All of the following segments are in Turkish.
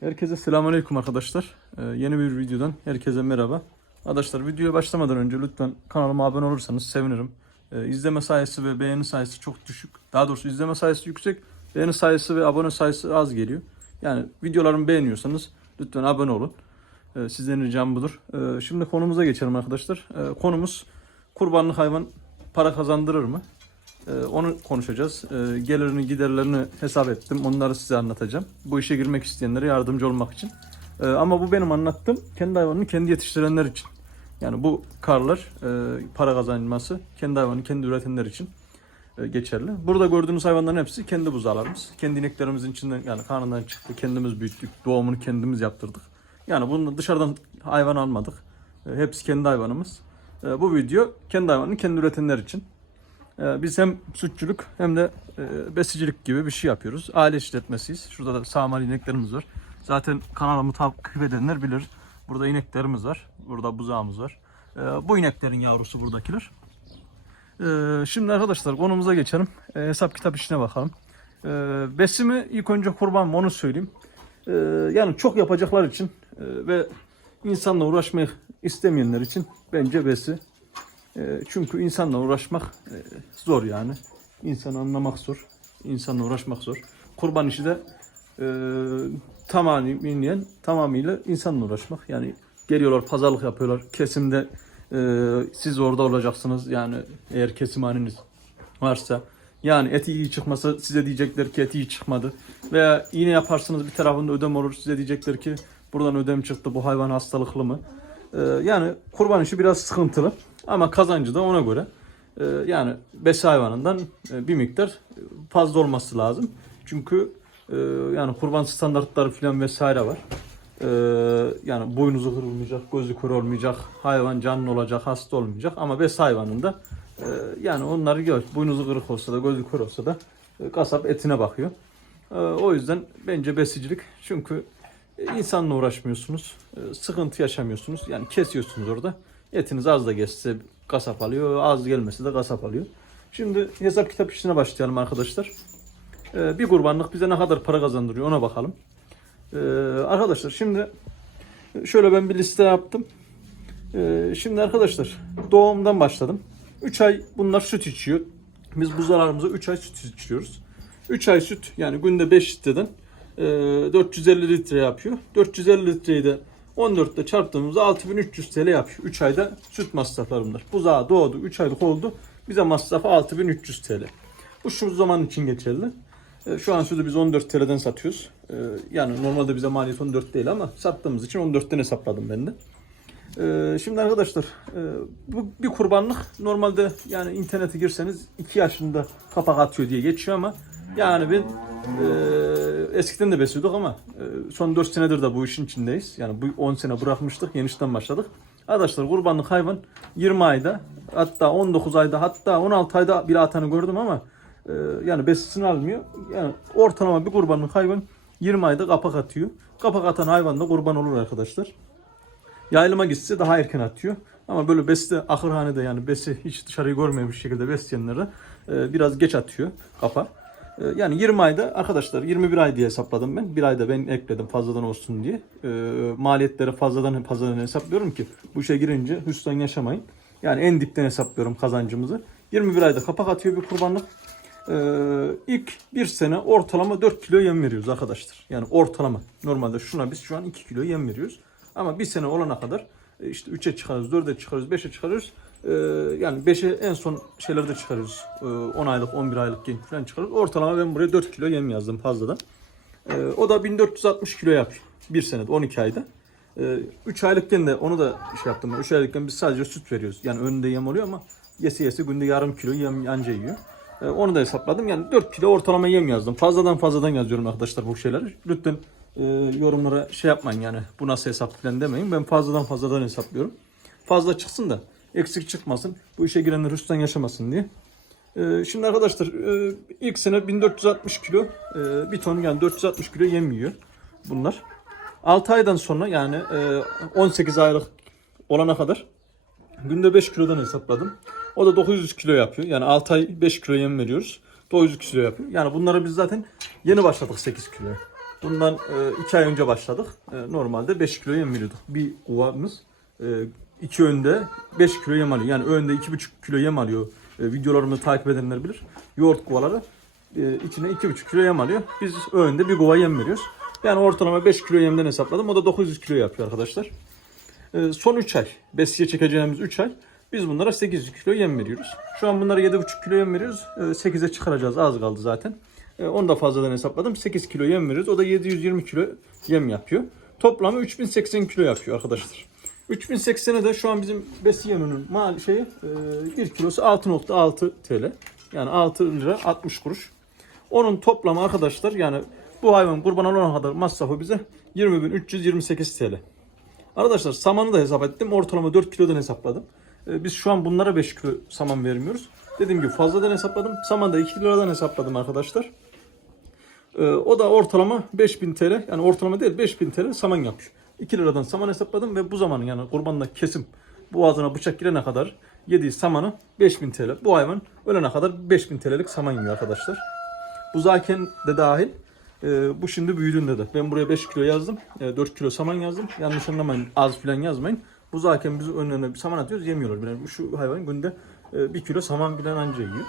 Herkese selamünaleyküm arkadaşlar. Ee, yeni bir videodan herkese merhaba. Arkadaşlar videoya başlamadan önce lütfen kanalıma abone olursanız sevinirim. Ee, izleme sayısı ve beğeni sayısı çok düşük. Daha doğrusu izleme sayısı yüksek, beğeni sayısı ve abone sayısı az geliyor. Yani videolarımı beğeniyorsanız lütfen abone olun. Ee, sizden ricam budur. Ee, şimdi konumuza geçelim arkadaşlar. Ee, konumuz kurbanlık hayvan para kazandırır mı? Ee, onu konuşacağız. Ee, gelirini giderlerini hesap ettim. Onları size anlatacağım. Bu işe girmek isteyenlere yardımcı olmak için. Ee, ama bu benim anlattığım kendi hayvanını kendi yetiştirenler için. Yani bu karlar e, para kazanılması kendi hayvanını kendi üretenler için e, geçerli. Burada gördüğünüz hayvanların hepsi kendi buzağlarımız. Kendi ineklerimizin içinden yani karnından çıktı. Kendimiz büyüttük. Doğumunu kendimiz yaptırdık. Yani bunu dışarıdan hayvan almadık. E, hepsi kendi hayvanımız. Bu video kendi hayvanını kendi üretenler için. Ee, Biz hem sütçülük hem de e, besicilik gibi bir şey yapıyoruz. Aile işletmesiyiz. Şurada da sağmalı ineklerimiz var. Zaten kanalımı takip edenler bilir. Burada ineklerimiz var. Burada buzağımız var. Ee, Bu ineklerin yavrusu buradakiler. Ee, Şimdi arkadaşlar konumuza geçelim. Hesap kitap işine bakalım. Besimi ilk önce kurban onu söyleyeyim. Yani çok yapacaklar için e, ve insanla uğraşmayı istemeyenler için bence besi çünkü insanla uğraşmak e, zor yani. İnsanı anlamak zor. İnsanla uğraşmak zor. Kurban işi de e, tamamıyla, tamamıyla insanla uğraşmak. Yani geliyorlar pazarlık yapıyorlar. Kesimde e, siz orada olacaksınız. Yani eğer kesimhaneniz varsa. Yani eti iyi çıkmasa size diyecekler ki eti iyi çıkmadı. Veya iğne yaparsınız bir tarafında ödem olur. Size diyecekler ki buradan ödem çıktı bu hayvan hastalıklı mı? Ee, yani kurban işi biraz sıkıntılı ama kazancı da ona göre. Ee, yani besi hayvanından e, bir miktar fazla olması lazım. Çünkü e, yani kurban standartları falan vesaire var. Ee, yani boynuzu kırılmayacak, gözü kör olmayacak, hayvan canlı olacak, hasta olmayacak ama besi hayvanında e, yani onları gör. Boynuzu kırık olsa da, gözü kör olsa da kasap etine bakıyor. O yüzden bence besicilik çünkü insanla uğraşmıyorsunuz. e, Sıkıntı yaşamıyorsunuz. Yani kesiyorsunuz orada. Etiniz az da geçse kasap alıyor. Az gelmesi de kasap alıyor. Şimdi hesap kitap işine başlayalım arkadaşlar. E, Bir kurbanlık bize ne kadar para kazandırıyor ona bakalım. E, Arkadaşlar şimdi şöyle ben bir liste yaptım. E, Şimdi arkadaşlar doğumdan başladım. 3 ay bunlar süt içiyor. Biz buzalarımıza 3 ay süt içiyoruz. 3 ay süt yani günde 5 litreden e, 450 litre yapıyor. 450 litreyi de 14 ile çarptığımızda 6300 TL yapıyor. 3 ayda süt masrafları bunlar. Buzağı doğdu 3 aylık oldu. Bize masrafı 6300 TL. Bu şu zaman için geçerli. E, Şu an sütü biz 14 TL'den satıyoruz. E, Yani normalde bize maliyet 14 değil ama sattığımız için 14'ten hesapladım ben de. Ee, şimdi arkadaşlar e, bu bir kurbanlık normalde yani internete girseniz 2 yaşında kapak atıyor diye geçiyor ama yani ben e, eskiden de besliyorduk ama e, son 4 senedir de bu işin içindeyiz. Yani bu 10 sene bırakmıştık yenişten başladık. Arkadaşlar kurbanlık hayvan 20 ayda hatta 19 ayda hatta 16 ayda bir atanı gördüm ama e, yani besisini almıyor. Yani ortalama bir kurbanlık hayvan 20 ayda kapak atıyor. Kapak atan hayvan da kurban olur arkadaşlar. Yayılıma gitse daha erken atıyor. Ama böyle besi ahırhanede yani besi hiç dışarıyı görmemiş şekilde besleyenlere e, biraz geç atıyor kafa. E, yani 20 ayda arkadaşlar 21 ay diye hesapladım ben. Bir ayda ben ekledim fazladan olsun diye. E, maliyetleri fazladan fazladan hesaplıyorum ki bu işe girince hüsran yaşamayın. Yani en dipten hesaplıyorum kazancımızı. 21 ayda kapak atıyor bir kurbanlık. Ee, ilk bir sene ortalama 4 kilo yem veriyoruz arkadaşlar. Yani ortalama. Normalde şuna biz şu an 2 kilo yem veriyoruz. Ama bir sene olana kadar e, işte 3'e çıkarıyoruz, 4'e çıkarıyoruz, 5'e çıkarıyoruz. Ee, yani 5'e en son şeylerde çıkarıyoruz. Ee, 10 aylık, 11 aylık genç falan çıkarıyoruz. Ortalama ben buraya 4 kilo yem yazdım fazladan. Ee, o da 1460 kilo yapıyor. Bir senede, 12 ayda. 3 aylıkken de onu da şey yaptım. 3 aylıkken biz sadece süt veriyoruz. Yani önünde yem oluyor ama yesi yesi günde yarım kilo yem anca yiyor. Ee, Onu da hesapladım. Yani 4 kilo ortalama yem yazdım. Fazladan fazladan yazıyorum arkadaşlar bu şeyleri. Lütfen e, yorumlara şey yapmayın yani bu nasıl hesap falan demeyin. Ben fazladan fazladan hesaplıyorum. Fazla çıksın da eksik çıkmasın. Bu işe girenler üstten yaşamasın diye. Ee, şimdi arkadaşlar e, ilk sene 1460 kilo e, bir ton yani 460 kilo yem yiyor bunlar. 6 aydan sonra yani e, 18 aylık olana kadar Günde 5 kilodan hesapladım. O da 900 kilo yapıyor. Yani 6 ay 5 kilo yem veriyoruz. 900 kilo yapıyor. Yani bunları biz zaten yeni başladık 8 kilo. Bundan 2 ay önce başladık. E, normalde 5 kilo yem veriyorduk. Bir kuvamız e, iki önde 5 kilo yem alıyor. Yani önde 2,5 kilo yem alıyor. E, videolarımı takip edenler bilir. Yoğurt kovaları e, içine 2,5 kilo yem alıyor. Biz önde bir kova yem veriyoruz. Yani ortalama 5 kilo yemden hesapladım. O da 900 kilo yapıyor arkadaşlar. E, son 3 ay, besiye çekeceğimiz 3 ay biz bunlara 800 kilo yem veriyoruz. Şu an bunlara 7,5 kilo yem veriyoruz. E, 8'e çıkaracağız. Az kaldı zaten. E, onu da fazladan hesapladım. 8 kilo yem veriyoruz. O da 720 kilo yem yapıyor. Toplamı 3080 kilo yapıyor arkadaşlar. 3080'e de şu an bizim besiyenin mal şeyi e, 1 kilosu 6.6 TL. Yani 6 lira 60 kuruş. Onun toplamı arkadaşlar yani bu hayvan kurban olana kadar masrafı bize 20.328 TL. Arkadaşlar samanı da hesap ettim. Ortalama 4 kilodan hesapladım. Ee, biz şu an bunlara 5 kilo saman vermiyoruz. Dediğim gibi fazladan hesapladım. Saman da 2 liradan hesapladım arkadaşlar. Ee, o da ortalama 5000 TL. Yani ortalama değil 5000 TL saman yapıyor. 2 liradan saman hesapladım ve bu zamanın yani kurbanla kesim boğazına bıçak girene kadar yediği samanı 5000 TL. Bu hayvan ölene kadar 5000 TL'lik saman yiyor arkadaşlar. Bu zaten de dahil. Ee, bu şimdi büyüdüğünde de. Ben buraya 5 kilo yazdım. e, 4 kilo saman yazdım. Yanlış anlamayın az filan yazmayın. Bu zaten biz önlerine bir saman atıyoruz yemiyorlar. Yani şu hayvan günde 1 kilo saman bilen anca yiyor.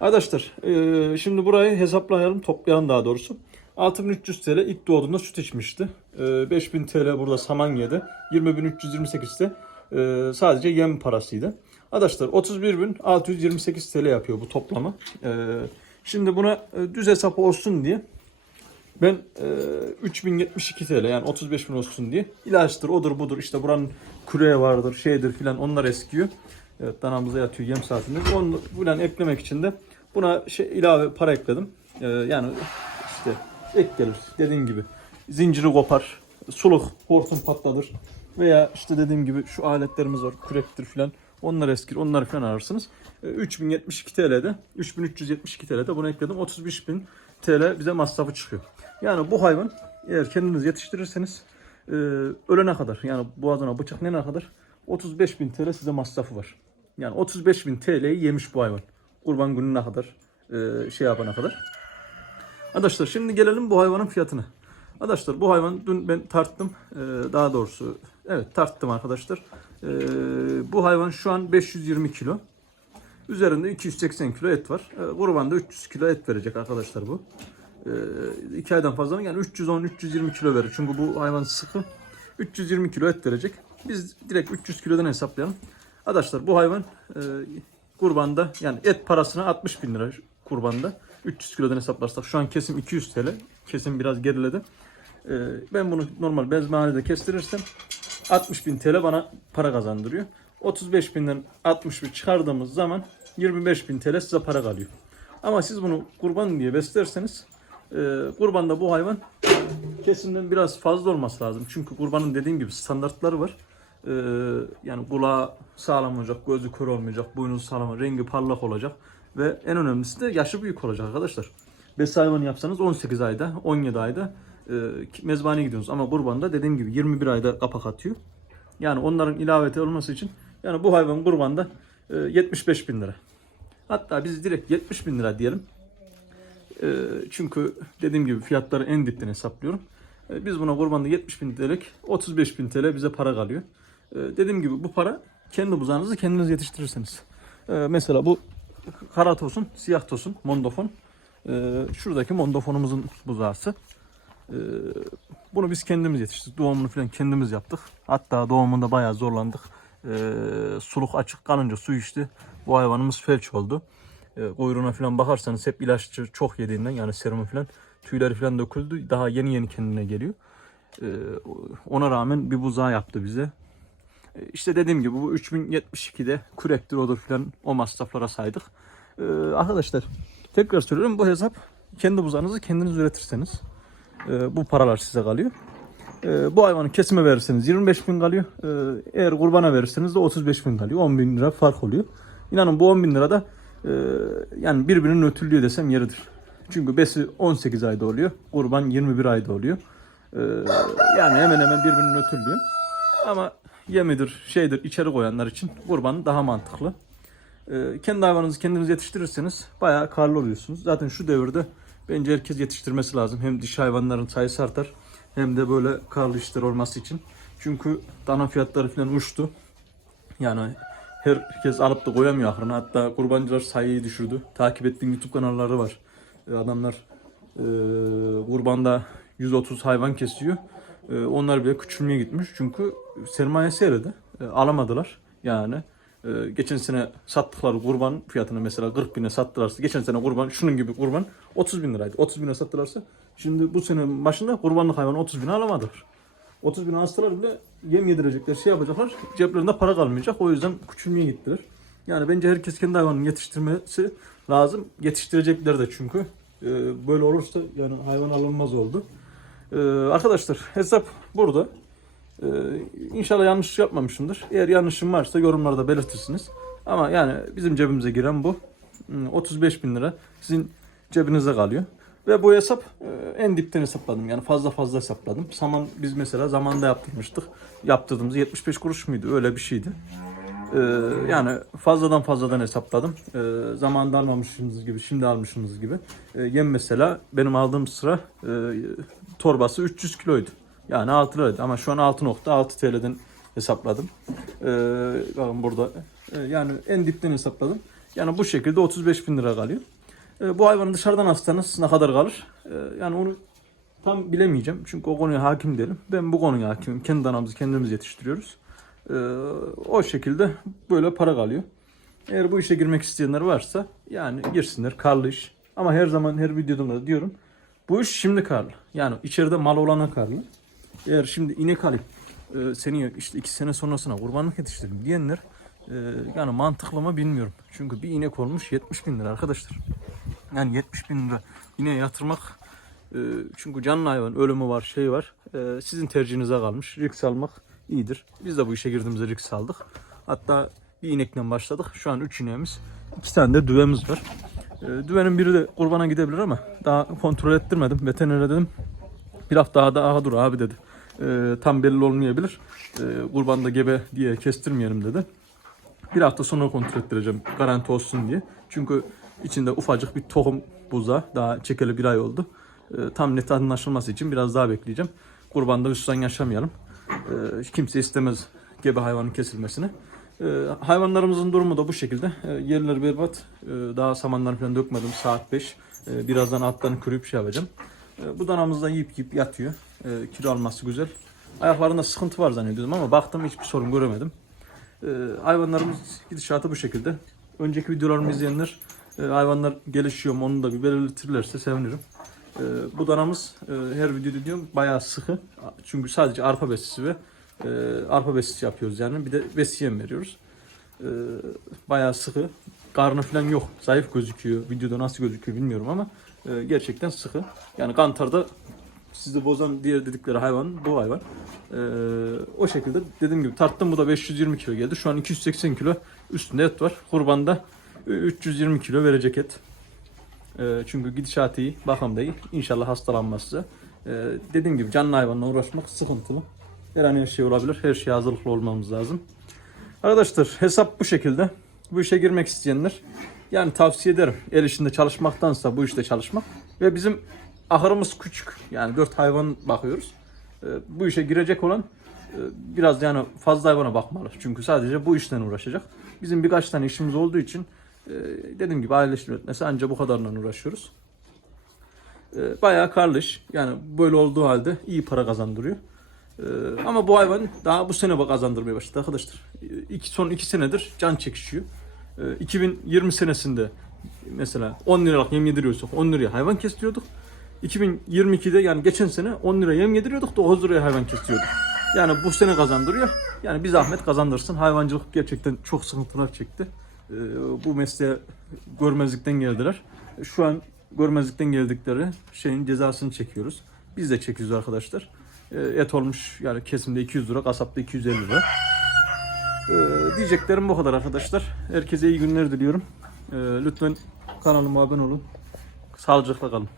Arkadaşlar e, şimdi burayı hesaplayalım toplayalım daha doğrusu. 6300 TL ilk doğduğunda süt içmişti. E, 5000 TL burada saman yedi. 20328 de e, sadece yem parasıydı. Arkadaşlar 31628 TL yapıyor bu toplamı. E, şimdi buna e, düz hesap olsun diye ben e, 3072 TL yani 35 bin olsun diye ilaçtır odur budur işte buranın küreye vardır şeydir filan onlar eskiyor. Evet danamıza yatıyor yem saatinde. Onu bulan eklemek için de buna şey ilave para ekledim. E, yani işte ek gelir dediğim gibi. Zinciri kopar, suluk hortum patladır veya işte dediğim gibi şu aletlerimiz var kürektir filan. Onlar eskir, onları falan ararsınız. E, 3072 TL'de, 3372 TL'de bunu ekledim. 35000 TL bize masrafı çıkıyor. Yani bu hayvan eğer kendiniz yetiştirirseniz e, ölene kadar yani boğazına bıçak ne kadar 35.000 TL size masrafı var. Yani 35.000 TL'yi yemiş bu hayvan. Kurban gününe kadar e, şey yapana kadar. Arkadaşlar şimdi gelelim bu hayvanın fiyatına. Arkadaşlar bu hayvan dün ben tarttım. E, daha doğrusu evet tarttım arkadaşlar. E, bu hayvan şu an 520 kilo. Üzerinde 280 kilo et var. E, kurbanda 300 kilo et verecek arkadaşlar bu. E, iki aydan fazla yani 310-320 kilo verir. Çünkü bu hayvan sıkı. 320 kilo et verecek. Biz direkt 300 kilodan hesaplayalım. Arkadaşlar bu hayvan e, kurbanda yani et parasına 60 bin lira kurbanda. 300 kilodan hesaplarsak şu an kesim 200 TL. Kesim biraz geriledi. E, ben bunu normal bezmanede kestirirsem 60 bin TL bana para kazandırıyor. 35 binden 60 bin çıkardığımız zaman 25 bin TL size para kalıyor. Ama siz bunu kurban diye beslerseniz e, kurbanda bu hayvan kesimden biraz fazla olması lazım. Çünkü kurbanın dediğim gibi standartları var. Ee, yani kulağı sağlam olacak, gözü kör olmayacak, boynu sağlam, rengi parlak olacak ve en önemlisi de yaşı büyük olacak arkadaşlar. Bes hayvanı yapsanız 18 ayda, 17 ayda e, mezbaneye gidiyorsunuz ama kurbanda dediğim gibi 21 ayda kapak atıyor. Yani onların ilaveti olması için yani bu hayvan kurbanda e, 75 bin lira. Hatta biz direkt 70 bin lira diyelim. E, çünkü dediğim gibi fiyatları en dipten hesaplıyorum. E, Biz buna kurbanda 70 bin TL'lik 35 bin TL bize para kalıyor. E, Dediğim gibi bu para kendi buzağınızı kendiniz yetiştirirseniz. E, Mesela bu kara tosun, siyah tosun, mondofon. E, Şuradaki mondofonumuzun buzağısı. E, Bunu biz kendimiz yetiştirdik. Doğumunu falan kendimiz yaptık. Hatta doğumunda bayağı zorlandık. E, Suluk açık kalınca su içti. Bu hayvanımız felç oldu. E, kuyruğuna falan bakarsanız hep ilaççı çok yediğinden yani serumu falan tüyleri falan döküldü. Daha yeni yeni kendine geliyor. E, ona rağmen bir buzağı yaptı bize. İşte dediğim gibi bu 3072'de kürektir odur falan o masraflara saydık. E, arkadaşlar tekrar söylüyorum bu hesap kendi buzağınızı kendiniz üretirseniz e, bu paralar size kalıyor. E, bu hayvanı kesime verirseniz 25 bin kalıyor. E, eğer kurbana verirseniz de 35 bin kalıyor. 10 bin lira fark oluyor. İnanın bu 10 bin lira da e, yani birbirinin ötürlüğü desem yeridir. Çünkü besi 18 ayda oluyor. Kurban 21 ayda oluyor. E, yani hemen hemen birbirinin ötürlüğü. Ama yemidir, şeydir içeri koyanlar için kurban daha mantıklı. E, kendi hayvanınızı kendiniz yetiştirirseniz bayağı karlı oluyorsunuz. Zaten şu devirde Bence herkes yetiştirmesi lazım. Hem dişi hayvanların sayısı artar hem de böyle karlı işler olması için. Çünkü dana fiyatları falan uçtu. Yani herkes alıp da koyamıyor ahırına. Hatta kurbancılar sayıyı düşürdü. Takip ettiğim YouTube kanalları var. E, Adamlar e, kurbanda 130 hayvan kesiyor. E, onlar bile küçülmeye gitmiş. Çünkü sermayesi eridi. E, alamadılar. Yani e, geçen sene sattıkları kurban fiyatını mesela 40 bine sattılarsa geçen sene kurban şunun gibi kurban 30 bin liraydı. 30 bine sattılarsa şimdi bu sene başında kurbanlık hayvan 30 bine alamadılar. 30 bin hastalar bile yem yedirecekler, şey yapacaklar. Ceplerinde para kalmayacak. O yüzden küçülmeye gittiler. Yani bence herkes kendi hayvanını yetiştirmesi lazım. Yetiştirecekler de çünkü. Ee, böyle olursa yani hayvan alınmaz oldu. Ee, arkadaşlar hesap burada. Ee, inşallah yanlış yapmamışımdır. Eğer yanlışım varsa yorumlarda belirtirsiniz. Ama yani bizim cebimize giren bu. Hmm, 35 bin lira sizin cebinize kalıyor. Ve bu hesap e, en dipten hesapladım. Yani fazla fazla hesapladım. Saman biz mesela zamanında yaptırmıştık. Yaptırdığımız 75 kuruş muydu? Öyle bir şeydi. Ee, yani fazladan fazladan hesapladım. Ee, zamanında almamışsınız gibi, şimdi almışsınız gibi. Ee, yem mesela benim aldığım sıra e, torbası 300 kiloydu. Yani 6 liraydı ama şu an 6.6 TL'den hesapladım. Ee, bakın burada e, yani en dipten hesapladım. Yani bu şekilde 35 bin lira kalıyor. Ee, bu hayvanı dışarıdan alsanız ne kadar kalır? Ee, yani onu tam bilemeyeceğim. Çünkü o konuya hakim değilim. Ben bu konuya hakimim. Kendi danamızı kendimiz yetiştiriyoruz. Ee, o şekilde böyle para kalıyor. Eğer bu işe girmek isteyenler varsa yani girsinler karlı iş. Ama her zaman her videoda da diyorum. Bu iş şimdi karlı. Yani içeride mal olana karlı. Eğer şimdi inek alıp e, seni işte iki sene sonrasına kurbanlık yetiştirdim diyenler e, yani mantıklı mı bilmiyorum. Çünkü bir inek olmuş 70 bin lira arkadaşlar. Yani 70 bin lira ineğe yatırmak e, çünkü canlı hayvan ölümü var şey var. E, sizin tercihinize kalmış. Risk almak iyidir. Biz de bu işe girdiğimizde risk aldık. Hatta bir inekle başladık. Şu an 3 ineğimiz. iki tane de düvemiz var. E, düvenin biri de kurbana gidebilir ama daha kontrol ettirmedim. Veterinere dedim. Bir hafta daha da aha dur abi dedi. E, tam belli olmayabilir. E, kurbanda gebe diye kestirmeyelim dedi. Bir hafta sonra kontrol ettireceğim garanti olsun diye. Çünkü içinde ufacık bir tohum buza daha çekeli bir ay oldu. E, tam net anlaşılması için biraz daha bekleyeceğim. Kurbanda hüsran yaşamayalım. E, kimse istemez gebe hayvanın kesilmesini. E, hayvanlarımızın durumu da bu şekilde. E, yerleri berbat. E, daha samanlar falan dökmedim. Saat 5. E, birazdan altlarını kırıp şey yapacağım. E, bu danamız da yiyip yiyip yatıyor. Kilo alması güzel. Ayaklarında sıkıntı var zannediyordum ama baktım hiçbir sorun göremedim. E, hayvanlarımız gidişatı bu şekilde. Önceki videolarımı izleyenler e, hayvanlar gelişiyor mu onu da bir belirtirlerse sevinirim. Bu danamız e, her videoda diyorum bayağı sıkı. Çünkü sadece arpa besisi ve e, arpa besisi yapıyoruz yani. Bir de besi yem veriyoruz. E, bayağı sıkı. Karnı falan yok. Zayıf gözüküyor. Videoda nasıl gözüküyor bilmiyorum ama e, gerçekten sıkı. Yani kantarda sizi bozan diğer dedikleri hayvan bu hayvan. Ee, o şekilde dediğim gibi tarttım bu da 520 kilo geldi. Şu an 280 kilo üstünde et var. Kurbanda e, 320 kilo verecek et. Ee, çünkü gidişatı iyi, bakım da iyi. İnşallah hastalanmazsa. Ee, dediğim gibi canlı hayvanla uğraşmak sıkıntılı. Her an her şey olabilir. Her şeye hazırlıklı olmamız lazım. Arkadaşlar hesap bu şekilde. Bu işe girmek isteyenler yani tavsiye ederim. El işinde çalışmaktansa bu işte çalışmak. Ve bizim ahırımız küçük. Yani dört hayvan bakıyoruz. Ee, bu işe girecek olan e, biraz yani fazla hayvana bakmalı. Çünkü sadece bu işten uğraşacak. Bizim birkaç tane işimiz olduğu için e, dediğim gibi aile işletmesi ancak bu kadarla uğraşıyoruz. E, Bayağı karlı iş. Yani böyle olduğu halde iyi para kazandırıyor. E, Ama bu hayvan daha bu sene bak kazandırmaya başladı arkadaşlar. İki, son iki senedir can çekişiyor. E, 2020 senesinde mesela 10 liralık yem yediriyorsak 10 liraya hayvan kestiriyorduk. 2022'de yani geçen sene 10 lira yem yediriyorduk 9 liraya hayvan kesiyorduk. Yani bu sene kazandırıyor. Yani bir zahmet kazandırsın. Hayvancılık gerçekten çok sıkıntılar çekti. Ee, bu mesleğe görmezlikten geldiler. Şu an görmezlikten geldikleri şeyin cezasını çekiyoruz. Biz de çekiyoruz arkadaşlar. Ee, et olmuş yani kesimde 200 lira, kasapta 250 lira. Ee, diyeceklerim bu kadar arkadaşlar. Herkese iyi günler diliyorum. Ee, lütfen kanalıma abone olun. Sağlıcakla kalın.